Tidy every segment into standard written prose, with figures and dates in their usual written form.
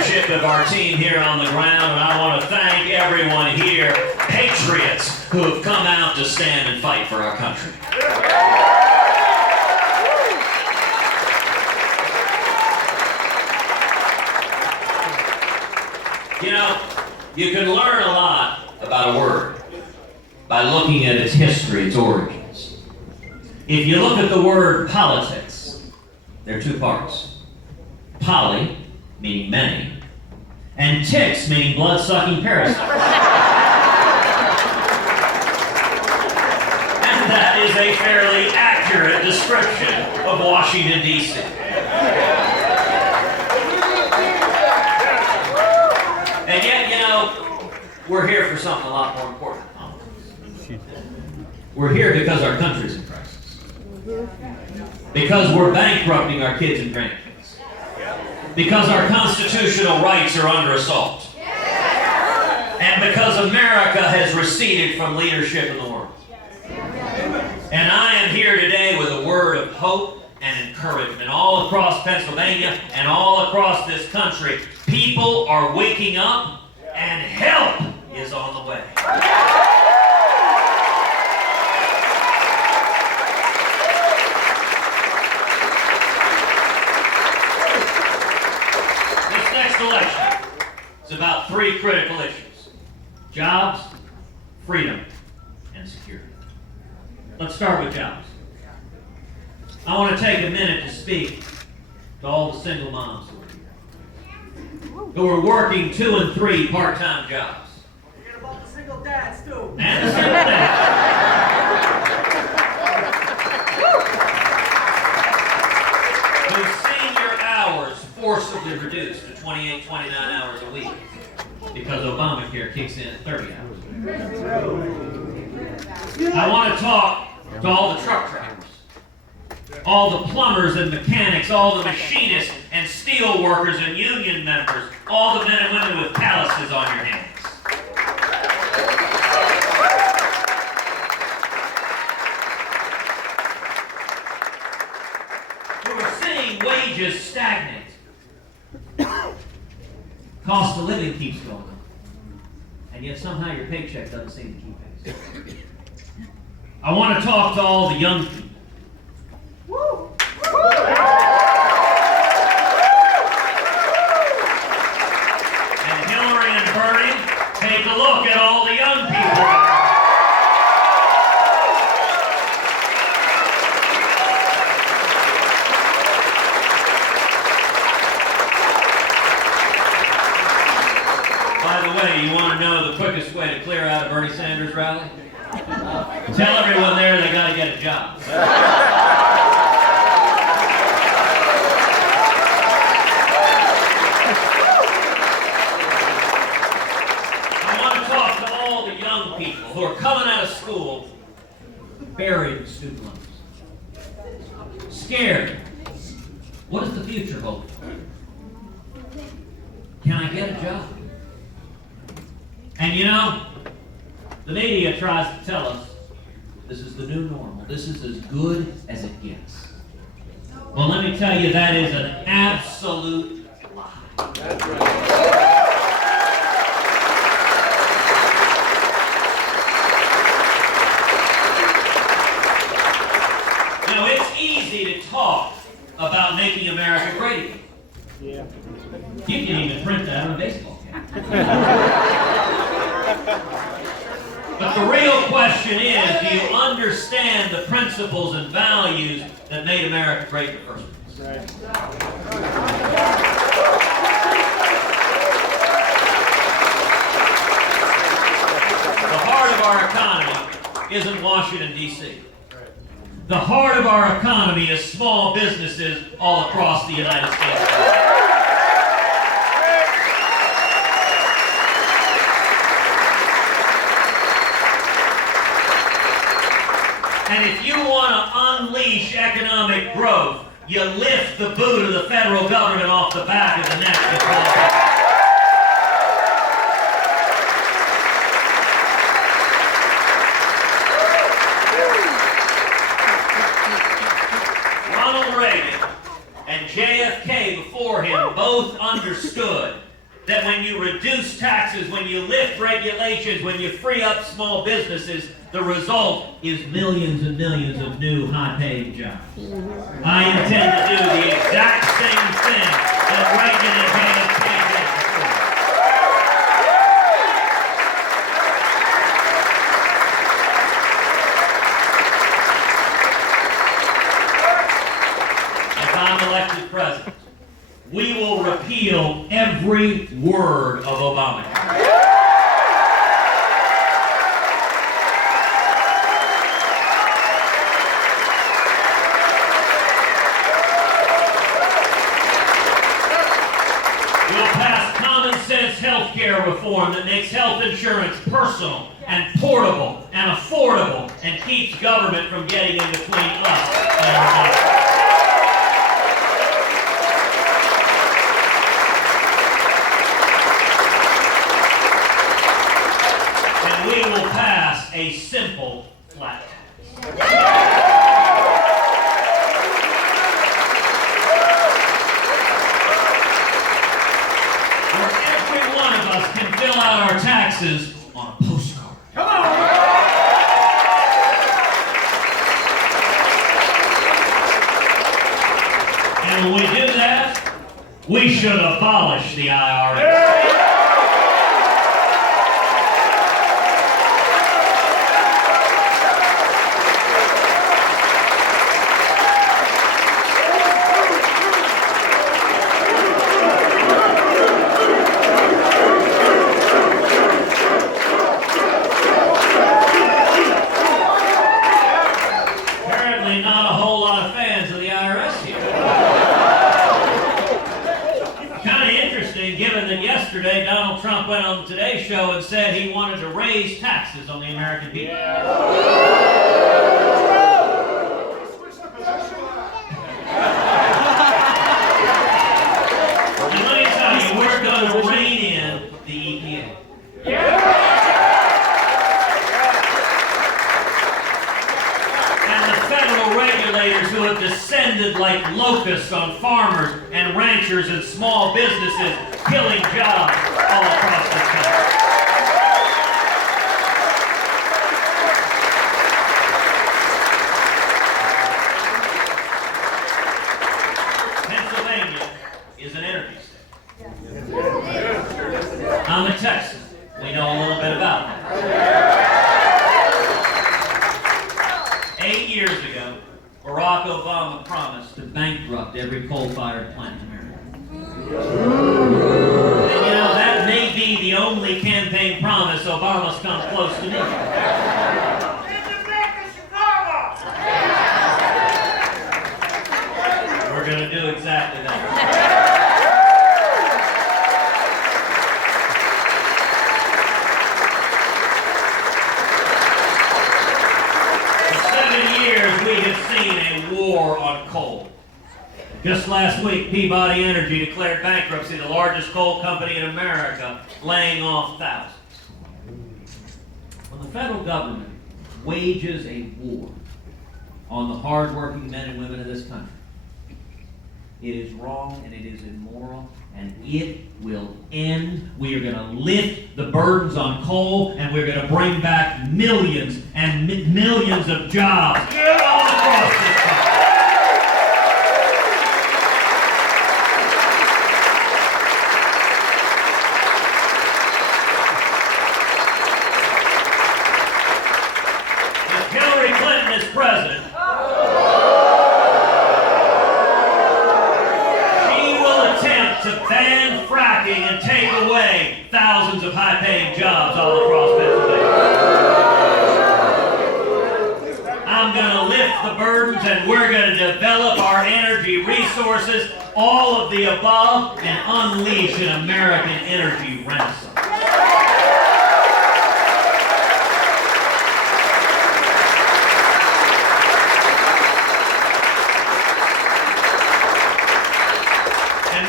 leadership of our team here on the ground, and I want to thank everyone here, patriots who have come out to stand and fight for our country. You know, you can learn a lot about a word by looking at its history, its origins. If you look at the word politics, there are two parts. Poly, meaning many, and ticks, meaning blood-sucking parasites. And that is a fairly accurate description of Washington, D.C. And yet, you know, we're here for something a lot more important. We're here because our country's in crisis. Because we're bankrupting our kids and grandkids. Because our constitutional rights are under assault. And because America has receded from leadership in the world. And I am here today with a word of hope and encouragement all across Pennsylvania and all across this country. People are waking up and help is on the way. Election. It's about three critical issues: jobs, freedom, and security. Let's start with jobs. I want to take a minute to speak to all the single moms who are working 2 and 3 part-time jobs. Forget about the single dads too. And the single dads. Whose senior hours forcibly reduced to 28, 29 hours a week because Obamacare kicks in at 30 hours. I want to talk to all the truck drivers, all the plumbers and mechanics, all the machinists and steel workers and union members, all the men and women with calluses on your hands. We're seeing wages stagnate. Cost of living keeps going up. And yet somehow your paycheck doesn't seem to keep pace. I want to talk to all the young people. Woo! And Hillary and Bernie, take a look at all the young people. You want to know the quickest way to clear out a Bernie Sanders rally? Tell everyone there they got to get a job. I want to talk to all the young people who are coming out of school buried in student loans. Scared. What does the future hold? Can I get a job? And you know, the media tries to tell us this is the new normal. This is as good as it gets. Well, let me tell you, that is an absolute lie. That's right. Now, it's easy to talk about making America great again. Yeah. You can even print that on a baseball cap. But the real question is, do you understand the principles and values that made America great in the first place? Right. The heart of our economy isn't Washington, D.C. The heart of our economy is small businesses all across the United States. And if you want to unleash economic growth, you lift the boot of the federal government off the back of the neck of the Ronald Reagan and JFK before him both understood that when you reduce taxes, when you lift regulations, when you free up small businesses, the result is millions and millions of new high-paying jobs. I intend to do the exact same thing that Reagan and JFK did before. If I'm elected president, we will repeal every word of Obamacare. We'll pass common sense health care reform that makes health insurance personal and portable and affordable and keeps government from getting in between us and our doctors. We will pass a simple flat tax. Where every one of us can fill out our taxes on a postcard. Come on! And when we do that, we should abolish the IRS. Yesterday, Donald Trump went on the Today Show and said he wanted to raise taxes on the American people. And let me tell you, we're going to rein in the EPA. And the federal regulators who have descended like locusts on farmers and ranchers and small businesses, killing jobs all across this country. Pennsylvania is an energy state. I'm a Texan. We know a little bit about that. 8 years ago, Barack Obama promised to bankrupt every coal-fired plant in America. And you know, that may be the only campaign promise Obama's come close to meeting. We're going to do exactly that. For 7 years, we have seen a war on coal. Just last week, Peabody Energy declared bankruptcy, the largest coal company in America, laying off thousands. When the federal government wages a war on the hardworking men and women of this country, it is wrong and it is immoral, and it will end. We are going to lift the burdens on coal, and we're going to bring back millions and millions of jobs all across this country. President, she will attempt to ban fracking and take away thousands of high-paying jobs all across Pennsylvania. I'm going to lift the burdens, and we're going to develop our energy resources, all of the above, and unleash an American energy renaissance.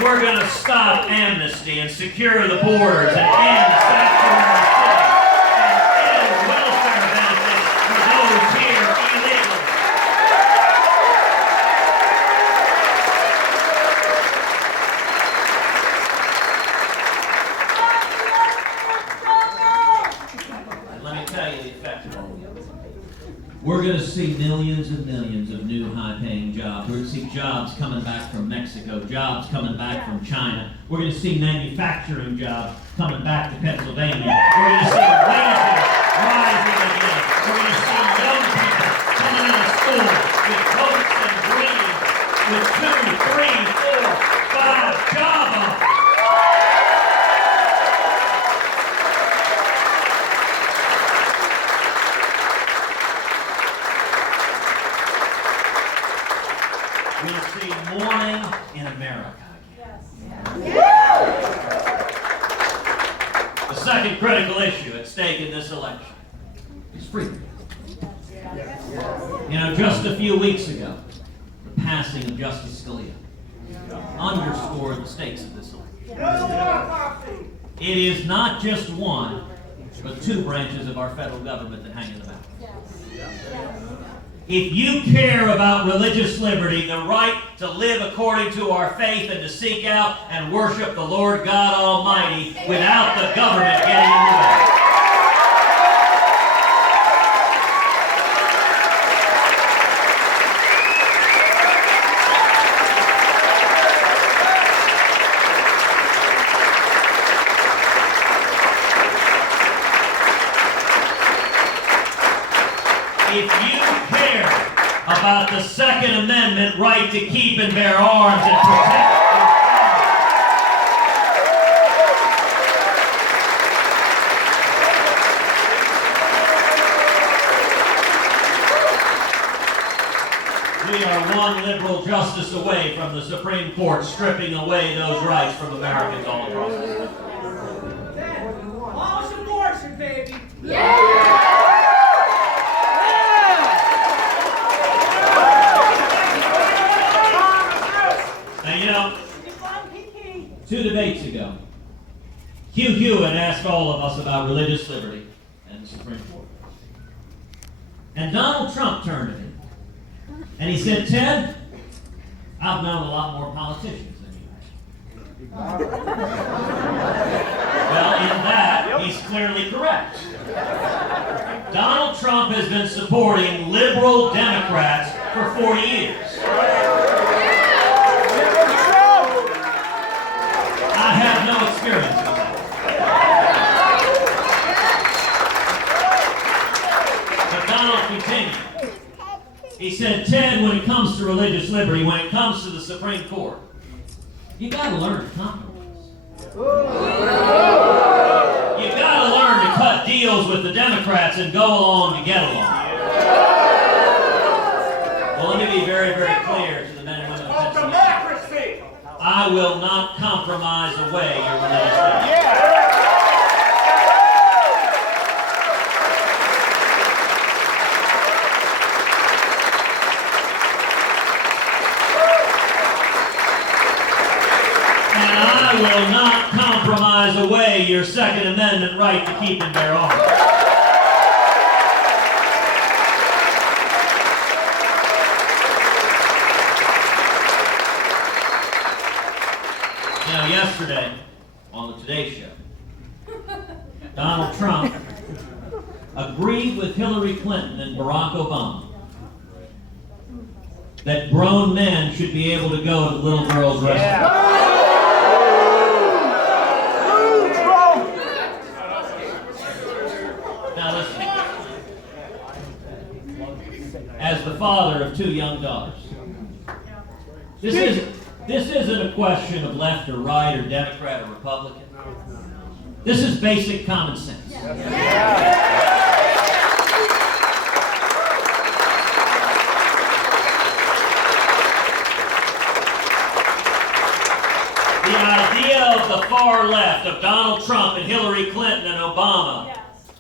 We're going to stop amnesty and secure the borders and end sanctuary cities and end welfare benefits for those here illegally. We're going to see millions and millions of new high-paying jobs. We're going to see jobs coming back from Mexico, jobs coming back from China. We're going to see manufacturing jobs coming back to Pennsylvania. We're going to see wages rising again. We're going to see young people coming out of school with hopes and dreams, with 2, 3, 4, 5 job offers. We'll see morning in America again. The second critical issue at stake in this election is freedom. You know, just a few weeks ago, the passing of Justice Scalia underscored the stakes of this election. It is not just one, but 2 branches of our federal government that hang in the balance. If you care about religious liberty, the right to live according to our faith and to seek out and worship the Lord God Almighty without the government getting in the way. If you care about the Second Amendment right to keep and bear arms and protect we are one liberal justice away from the Supreme Court stripping away those rights from Americans all across the country. Abolish abortion, baby! Now, you know, 2 debates ago, Hugh Hewitt asked all of us about religious liberty and the Supreme Court. And Donald Trump turned to me, and he said, "Ted, I've known a lot more politicians than you have." Well, in that, he's clearly correct. Donald Trump has been supporting liberal Democrats for 40 years. I have no experience with that. But Donald continued. He said, "Ted, when it comes to religious liberty, when it comes to the Supreme Court, you got to learn to compromise. You got to learn to cut deals with the Democrats and go along to get along." Well, let me be very, very clear to the men and women of Pennsylvania. I will not compromise away your religious liberty. And I will not compromise away your Second Amendment right to keep and bear arms. Now, yesterday, on the Today Show, Donald Trump agreed with Hillary Clinton and Barack Obama that grown men should be able to go to little girls' restaurants. Now listen, as the father of 2 young daughters, this isn't a question of left or right or Democrat or Republican. This is basic common sense. The idea of the far left, of Donald Trump and Hillary Clinton and Obama,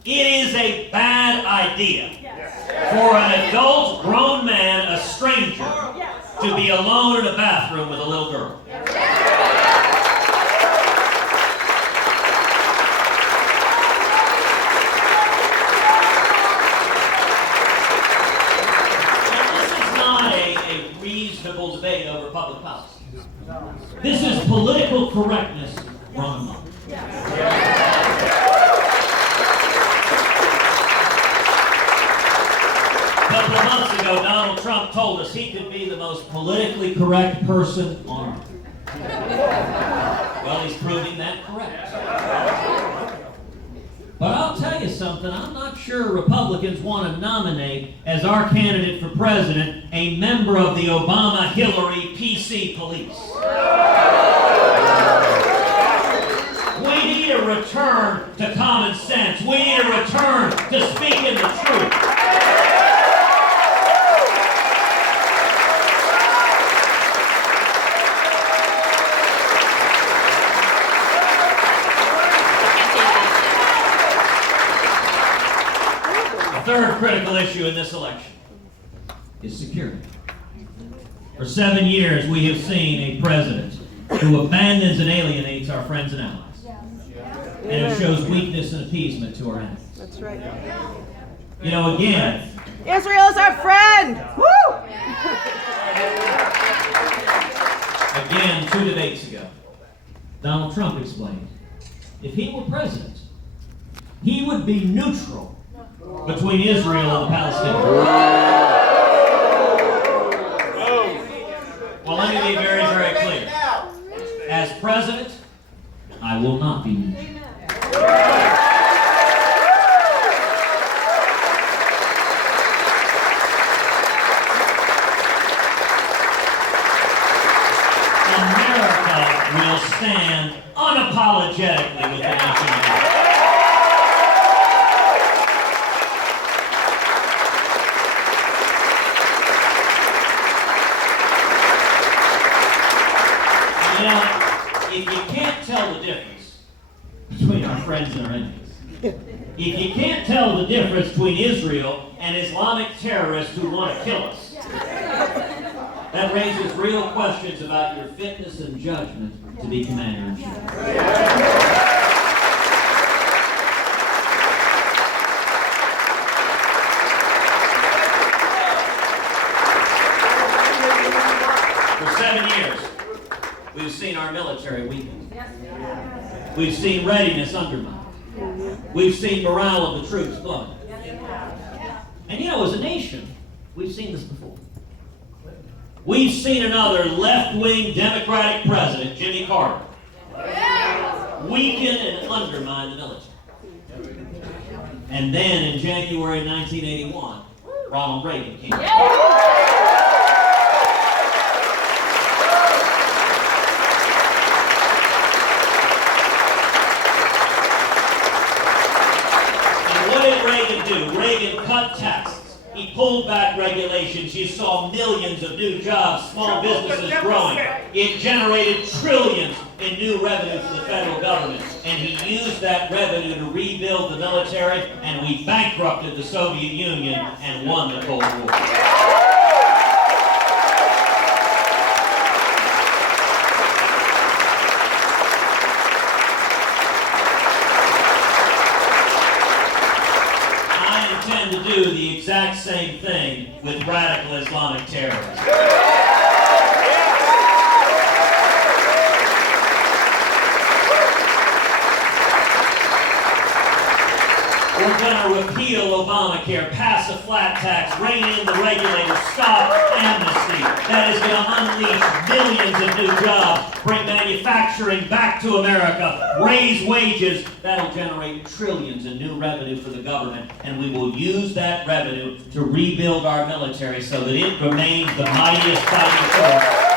it is a bad idea for an adult grown man, a stranger, to be alone in a bathroom with a little girl. Now, this is not a reasonable debate over public policy. This is political correctness run amok. But Trump told us he could be the most politically correct person on earth. Well, he's proving that correct. But I'll tell you something, I'm not sure Republicans want to nominate as our candidate for president a member of the Obama-Hillary PC police. We need a return to common sense. We need a return to speaking the truth. The third critical issue in this election is security. For 7 years, we have seen a president who abandons and alienates our friends and allies, and who shows weakness and appeasement to our enemies. That's right. You know, again, Israel is our friend. Woo! Again, 2 debates ago, Donald Trump explained if he were president, he would be neutral between Israel and the Palestinians. Well, let me be very, very clear. As president, I will not be neutral. America will stand unapologetically with the nation of Israel. You know, if you can't tell the difference between our friends and our enemies, if you can't tell the difference between Israel and Islamic terrorists who want to kill us, that raises real questions about your fitness and judgment to be commander-in-chief. For 7 years, we've seen our military weaken. We've seen readiness undermined. We've seen morale of the troops plummet. And you know, as a nation, we've seen this before. We've seen another left-wing Democratic president, Jimmy Carter, weaken and undermine the military. And then in January 1981, Ronald Reagan came. Reagan cut taxes. He pulled back regulations. You saw millions of new jobs, small businesses growing. It generated trillions in new revenue for the federal government. And he used that revenue to rebuild the military, and we bankrupted the Soviet Union and won the Cold War. To do the exact same thing with radical Islamic terrorism. We're going to repeal Obamacare, pass a flat tax, rein in the regulators, stop amnesty. That is going to unleash millions of new jobs, bring manufacturing back to America, raise wages. That'll generate trillions in new revenue for the government, and we will use that revenue to rebuild our military so that it remains the mightiest fighting force.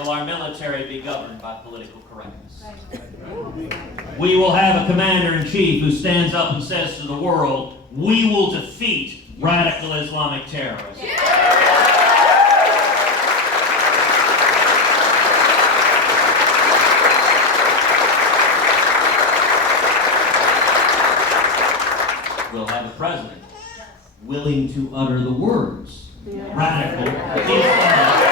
Will our military be governed by political correctness? We will have a commander-in-chief who stands up and says to the world, we will defeat radical Islamic terrorists. We'll have a president willing to utter the words, radical Islamic terrorists.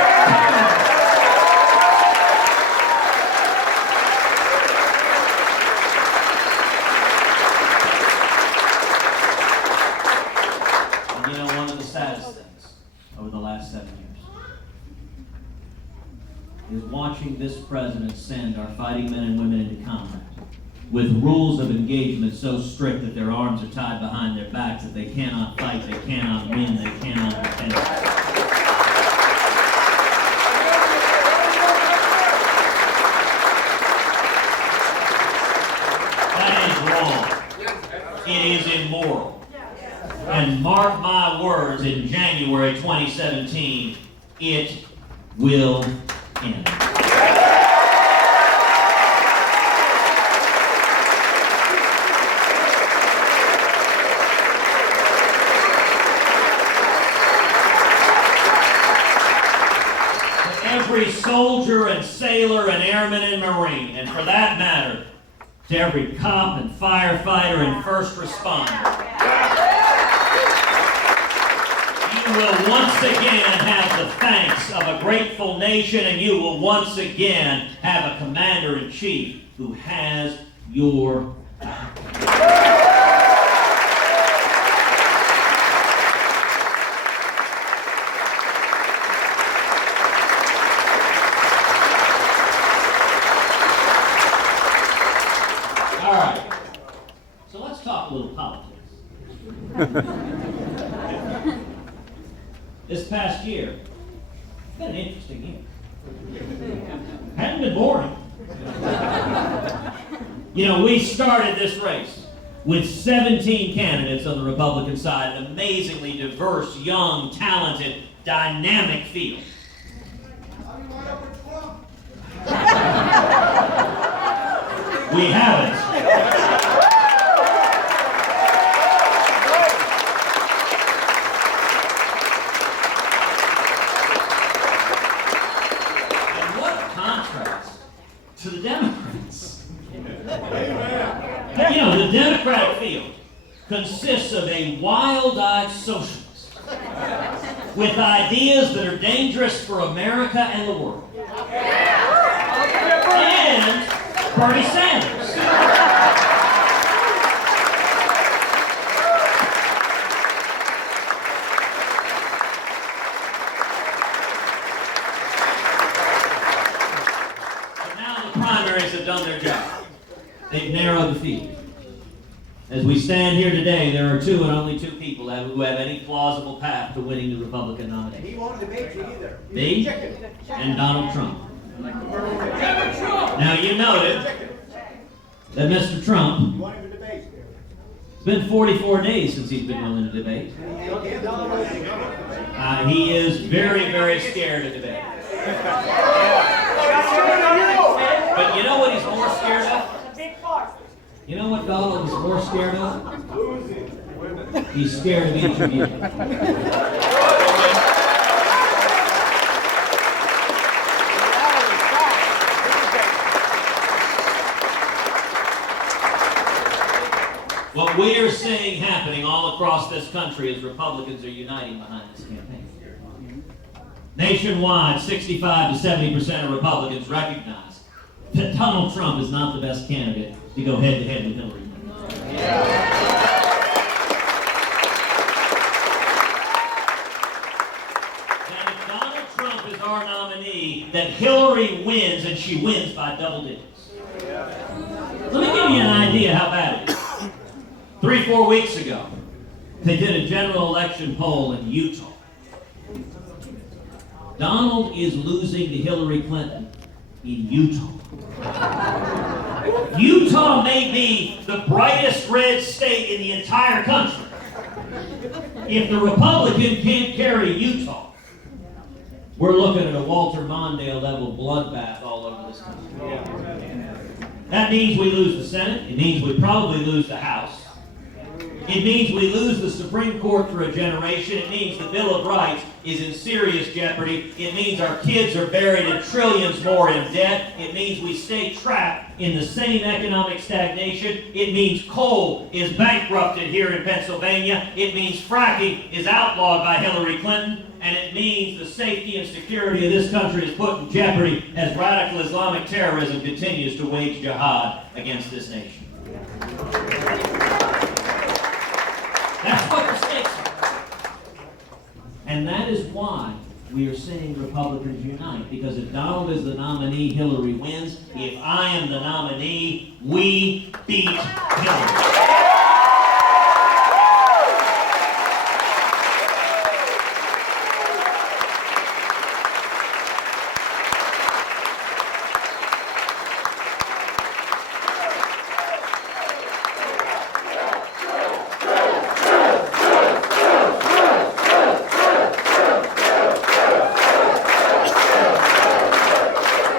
watching this president send our fighting men and women into combat with rules of engagement so strict that their arms are tied behind their backs, that they cannot fight, they cannot win, they cannot defend. That is wrong. It is immoral. And mark my words, in January 2017, it will end. Every soldier and sailor and airman and marine, and for that matter, to every cop and firefighter and first responder, you will once again have the thanks of a grateful nation, and you will once again have a commander-in-chief who has your back. All right, so let's talk a little politics. This past year, it's been an interesting year. Hasn't been boring. You know, we started this race with 17 candidates on the Republican side, an amazingly diverse, young, talented, dynamic field. We haven't. And what a contrast to the Democrats. You know, the Democratic field consists of a wild-eyed socialist with ideas that are dangerous for America and the world. And Bernie Sanders. So now the primaries have done their job. They've narrowed the field. As we stand here today, there are two and only two people who have any plausible path to winning the Republican nomination. He won't debate you either. Me and Donald Trump. Now you noted that Mr. Trump, You want him to debate? it's been 44 days since he's been willing to debate. He is very, very scared to debate. But you know what he's more scared of? You know what Donald is more scared of? He's scared of each of you. What we are seeing happening all across this country is Republicans are uniting behind this campaign. Nationwide, 65 to 70% of Republicans recognize that Donald Trump is not the best candidate to go head-to-head with Hillary Clinton. That if Donald Trump is our nominee, that Hillary wins, and she wins by double digits. Let me give you an idea how bad it is. 3-4 weeks ago, they did a general election poll in Utah. Donald is losing to Hillary Clinton in Utah. Utah may be the brightest red state in the entire country. If the Republican can't carry Utah, we're looking at a Walter Mondale level bloodbath all over this country. That means we lose the Senate. It means we probably lose the House. It means we lose the Supreme Court for a generation. It means the Bill of Rights is in serious jeopardy. It means our kids are buried in trillions more in debt. It means we stay trapped in the same economic stagnation. It means coal is bankrupted here in Pennsylvania. It means fracking is outlawed by Hillary Clinton. And it means the safety and security of this country is put in jeopardy as radical Islamic terrorism continues to wage jihad against this nation. That's what the stakes are. And that is why we are seeing Republicans unite. Because if Donald is the nominee, Hillary wins. If I am the nominee, we beat Hillary.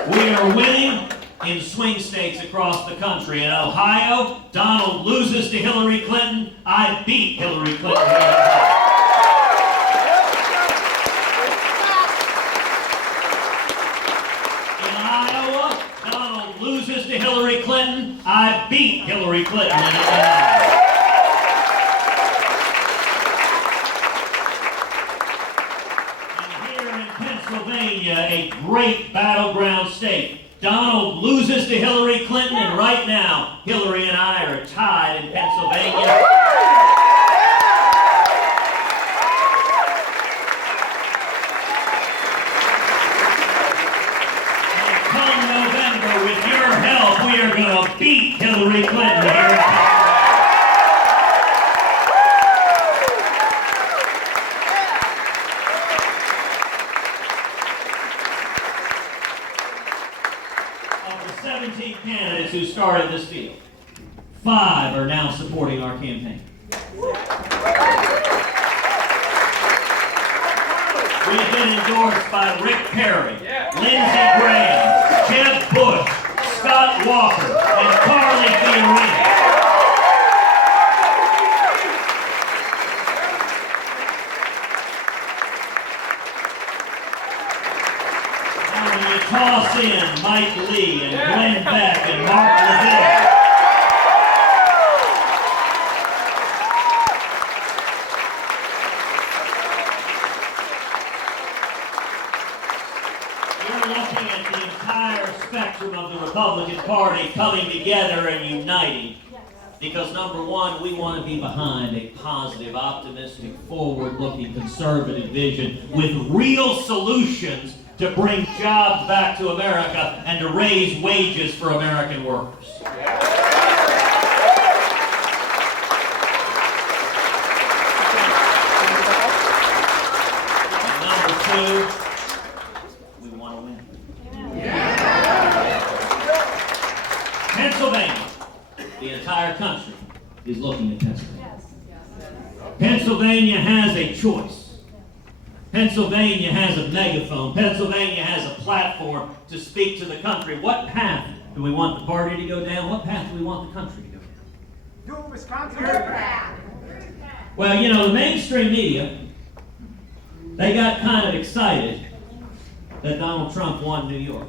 We are winning in swing states across the country. In Ohio, Donald loses to Hillary Clinton. I beat Hillary Clinton. In Iowa, Donald loses to Hillary Clinton. I beat Hillary Clinton in Iowa. Pennsylvania, a great battleground state. Donald loses to Hillary Clinton, and right now, Hillary and I are tied in Pennsylvania. And come November, with your help, we are going to beat Hillary Clinton here in Pennsylvania. Of the 17 candidates who started this field, 5 are now supporting our campaign. We've been endorsed by Rick Perry, Lindsey Graham, Jeb Bush, Scott Walker, and Carly Fiorina. When you toss in Mike Lee and Glenn Beck and Mark Levin, you're looking at the entire spectrum of the Republican Party coming together and uniting. Because number one, we want to be behind a positive, optimistic, forward-looking, conservative vision with real solutions to bring jobs back to America and to raise wages for American workers. And number two, we want to win. Pennsylvania, the entire country, is looking at Pennsylvania. Pennsylvania has a choice. Pennsylvania has a megaphone. Pennsylvania has a platform to speak to the country. What path do we want the party to go down? What path do we want the country to go down? Do Wisconsin. Well, you know, the mainstream media, they got kind of excited that Donald Trump won New York.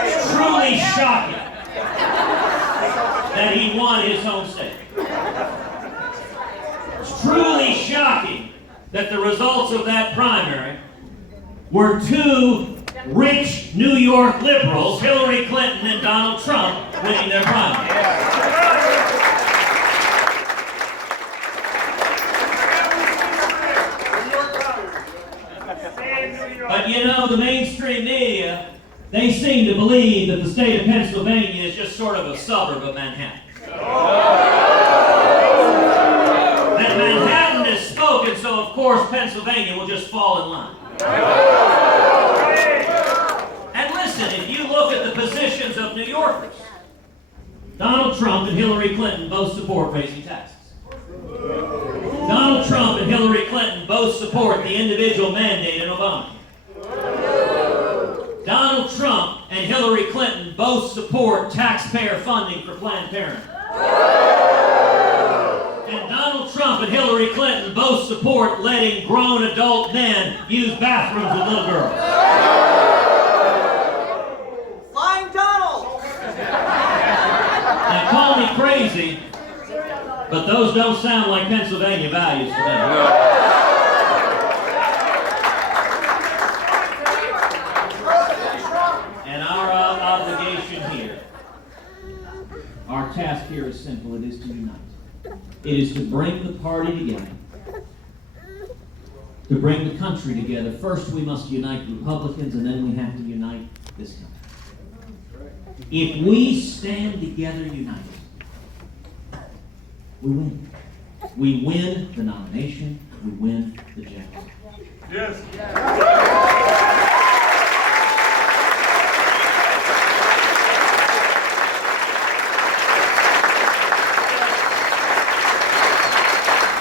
It's truly shocking that he won his home state. It's truly shocking that the results of that primary were 2 rich New York liberals, Hillary Clinton and Donald Trump, winning their primary. But you know, the mainstream media, they seem to believe that the state of Pennsylvania is just sort of a suburb of Manhattan. That Manhattan has spoken, so of course Pennsylvania will just fall in line. And listen, if you look at the positions of New Yorkers, Donald Trump and Hillary Clinton both support raising taxes. Donald Trump and Hillary Clinton both support the individual mandate in Obama. Donald Trump and Hillary Clinton both support taxpayer funding for Planned Parenthood. And Donald Trump and Hillary Clinton both support letting grown adult men use bathrooms with little girls. Flying Donald! Now call me crazy, but those don't sound like Pennsylvania values to me. And our obligation here, our task here is simple. It is to unite. It is to bring the party together to bring the country together, first we must unite Republicans, and then we have to unite this country. If we stand together united, we win. We win the nomination, we win the general. Yes.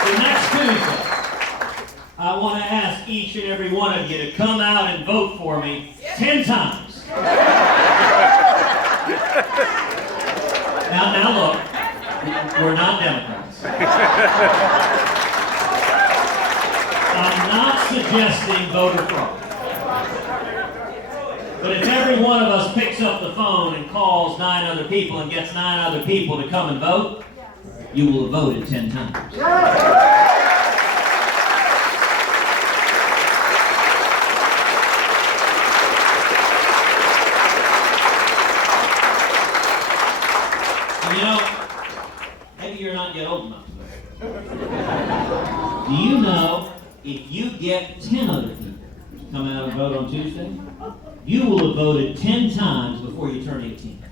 So next Tuesday, I want to ask each and every one of you to come out and vote for me 10 times. Now look, we're not Democrats. I'm not suggesting voter fraud. But if every one of us picks up the phone and calls 9 other people and gets 9 other people to come and vote, you will have voted 10 times. And you know, maybe you're not yet old enough to vote. Do you know if you get 10 other people to come out and vote on Tuesday, you will have voted 10 times before you turn 18.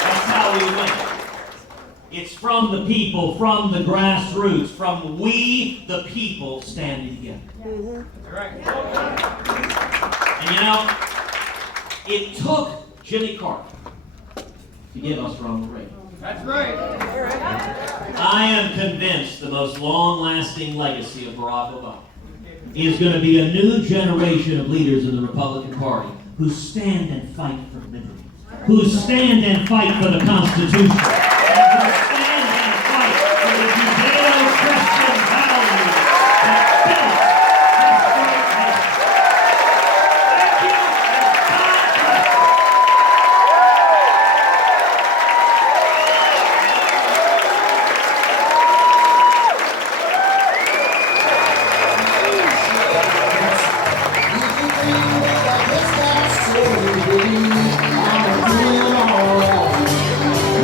That's how we win. It's from the people, from the grassroots, from we, the people, standing together. That's right. And you know, it took Jimmy Carter to give us Ronald Reagan. That's right. I am convinced the most long-lasting legacy of Barack Obama is going to be a new generation of leaders in the Republican Party who stand and fight for liberty, who stand and fight for the Constitution, and who stand and fight for the Judeo-Christian values that built this great nation. Thank you, and God bless you. Everything that I guess that's so